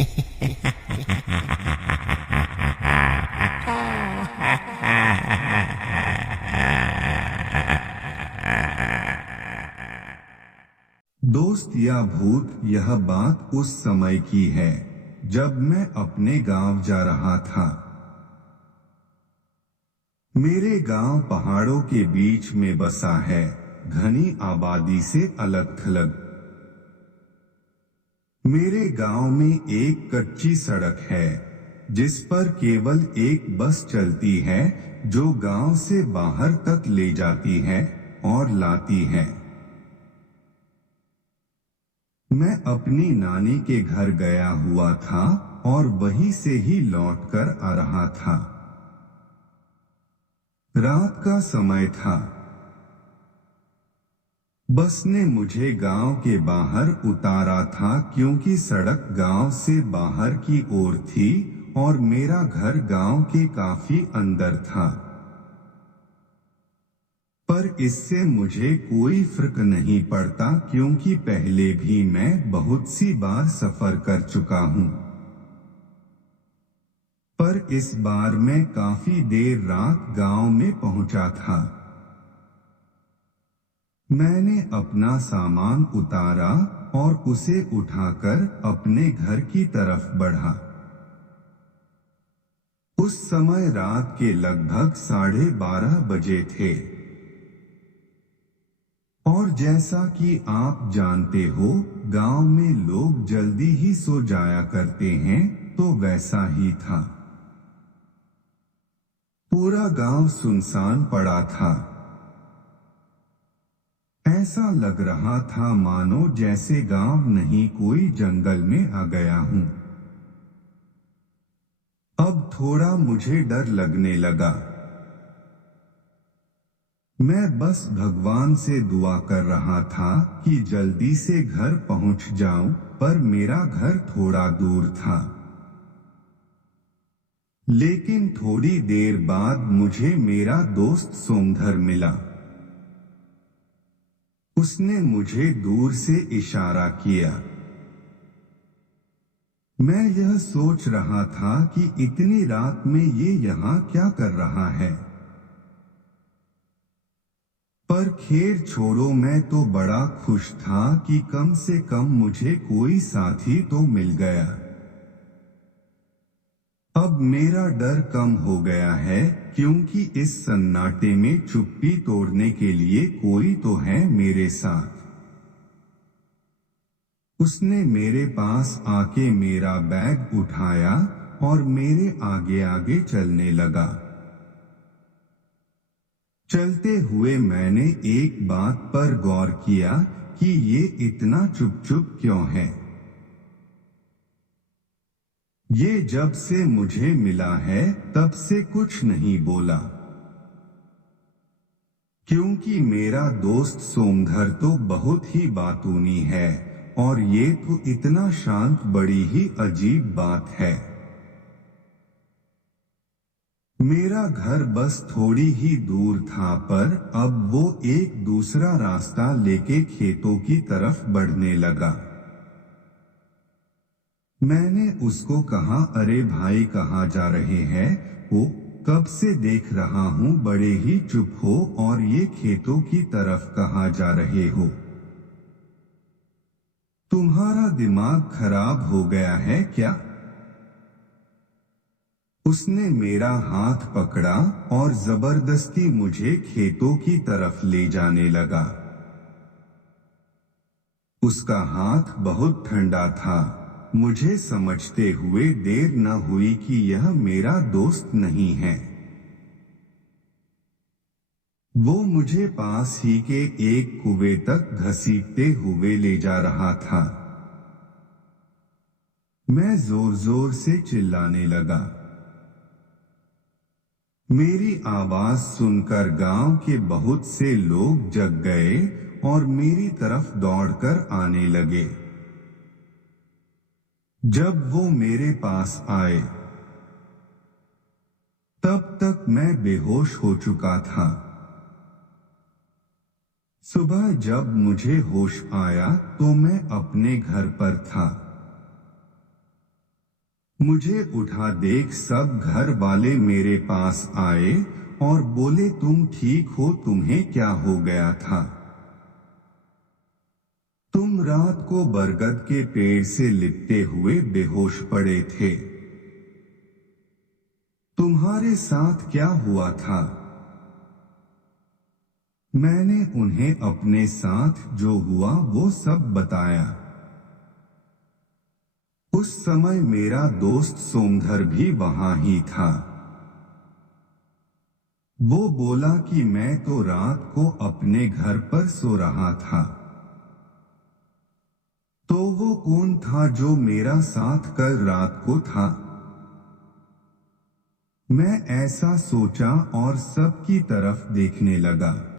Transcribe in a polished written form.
दोस्त या भूत, यह बात उस समय की है जब मैं अपने गांव जा रहा था। मेरे गांव पहाड़ों के बीच में बसा है, घनी आबादी से अलग थलग। मेरे गांव में एक कच्ची सड़क है जिस पर केवल एक बस चलती है जो गांव से बाहर तक ले जाती है और लाती है। मैं अपनी नानी के घर गया हुआ था और वहीं से ही लौटकर आ रहा था। रात का समय था। बस ने मुझे गांव के बाहर उतारा था क्योंकि सड़क गांव से बाहर की ओर थी और मेरा घर गांव के काफी अंदर था। पर इससे मुझे कोई फर्क नहीं पड़ता क्योंकि पहले भी मैं बहुत सी बार सफर कर चुका हूं। पर इस बार मैं काफी देर रात गांव में पहुंचा था। मैंने अपना सामान उतारा और उसे उठाकर अपने घर की तरफ बढ़ा। उस समय रात के लगभग 12:30 बजे थे। और जैसा कि आप जानते हो, गांव में लोग जल्दी ही सो जाया करते हैं, तो वैसा ही था। पूरा गांव सुनसान पड़ा था। ऐसा लग रहा था मानो जैसे गांव नहीं कोई जंगल में आ गया हूं। अब थोड़ा मुझे डर लगने लगा। मैं बस भगवान से दुआ कर रहा था कि जल्दी से घर पहुंच जाऊं, पर मेरा घर थोड़ा दूर था। लेकिन थोड़ी देर बाद मुझे मेरा दोस्त सोमधर मिला। उसने मुझे दूर से इशारा किया। मैं यह सोच रहा था कि इतनी रात में ये यहाँ क्या कर रहा है। पर खैर छोड़ो, मैं तो बड़ा खुश था कि कम से कम मुझे कोई साथी तो मिल गया। अब मेरा डर कम हो गया है क्योंकि इस सन्नाटे में चुप्पी तोड़ने के लिए कोई तो है मेरे साथ। उसने मेरे पास आके मेरा बैग उठाया और मेरे आगे आगे चलने लगा। चलते हुए मैंने एक बात पर गौर किया कि ये इतना चुप चुप क्यों है। ये जब से मुझे मिला है तब से कुछ नहीं बोला। क्योंकि मेरा दोस्त सोमधर तो बहुत ही बातूनी है और ये तो इतना शांत, बड़ी ही अजीब बात है। मेरा घर बस थोड़ी ही दूर था, पर अब वो एक दूसरा रास्ता लेके खेतों की तरफ बढ़ने लगा। मैंने उसको कहा, अरे भाई कहाँ जा रहे हैं? वो कब से देख रहा हूँ बड़े ही चुप हो, और ये खेतों की तरफ कहाँ जा रहे हो? तुम्हारा दिमाग खराब हो गया है क्या? उसने मेरा हाथ पकड़ा और जबरदस्ती मुझे खेतों की तरफ ले जाने लगा। उसका हाथ बहुत ठंडा था। मुझे समझते हुए देर न हुई कि यह मेरा दोस्त नहीं है। वो मुझे पास ही के एक कुएं तक घसीटते हुए ले जा रहा था। मैं जोर जोर से चिल्लाने लगा। मेरी आवाज सुनकर गांव के बहुत से लोग जग गए और मेरी तरफ दौड़कर आने लगे। जब वो मेरे पास आए, तब तक मैं बेहोश हो चुका था। सुबह जब मुझे होश आया तो मैं अपने घर पर था। मुझे उठा देख सब घर वाले मेरे पास आए और बोले, तुम ठीक हो? तुम्हें क्या हो गया था? तुम रात को बरगद के पेड़ से लिपटे हुए बेहोश पड़े थे। तुम्हारे साथ क्या हुआ था? मैंने उन्हें अपने साथ जो हुआ वो सब बताया। उस समय मेरा दोस्त सोमधर भी वहां ही था। वो बोला कि मैं तो रात को अपने घर पर सो रहा था। तो वो कौन था जो मेरा साथ कल रात को था? मैं ऐसा सोचा और सबकी तरफ देखने लगा।